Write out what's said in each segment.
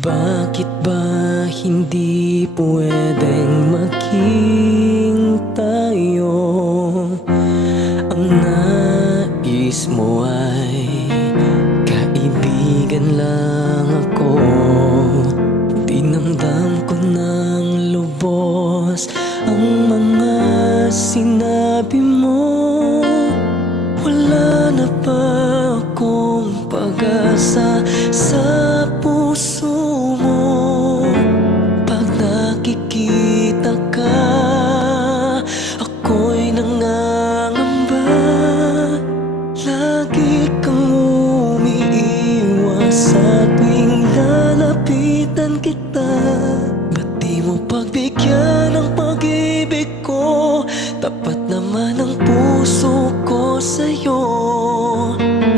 Bakit ba hindi pwedeng maging tayo? Ang nais mo ay kaibigan lang ako. Dinamdam ko ng lubos ang mga sinabi mo. Wala na ba akong pag-asa sa puso mo? Pag nakikita ka, ako'y nangangamba. Lagi kang umiiwas sa tuwing lalapitan kita. Ba't di mo pagbigyan ang pag-ibig ko? Tapat naman ang puso ko sa'yo.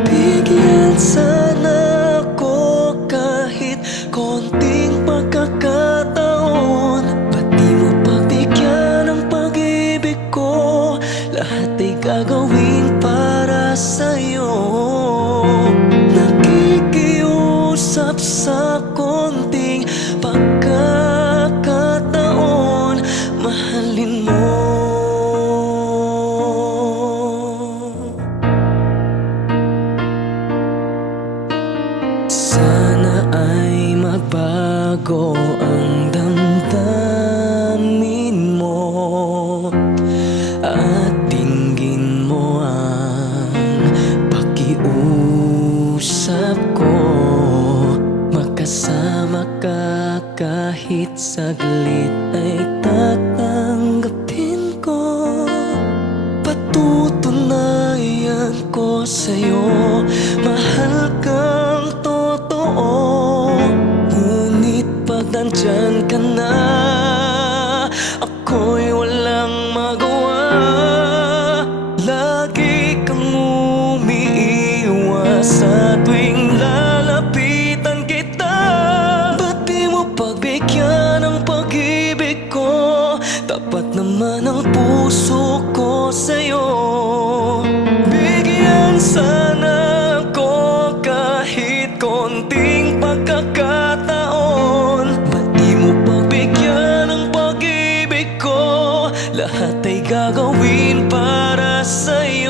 Bigyan sana ako kahit konting pagkakataon. Ba't di mo pagbigyan ang pag-ibig ko? Lahat ay gagawin para sa'yo. Nakikiusap sa konting pagkakataon, mahalin mo. Sana ay magbago ang damdamin mo at dinggin mo ang pakiusap ko. Makasama ka kahit saglit ay tatanggapin ko. Patutunayan ko sa'yo, mahal kang totoo. Ngunit pag nandyan ka na, ako'y walang magawa. Lagi kang umiiwas sa tuwing lalapitan kita. Ba't di mo pagbigyan ang pag-ibig ko? Tapat naman ang puso ko sa'yo. Bigyan sana ako kahit konting pagkakataon. Ba't di mo pagbigyan ang pag-ibig ko? Lahat ay gagawin para sa'yo.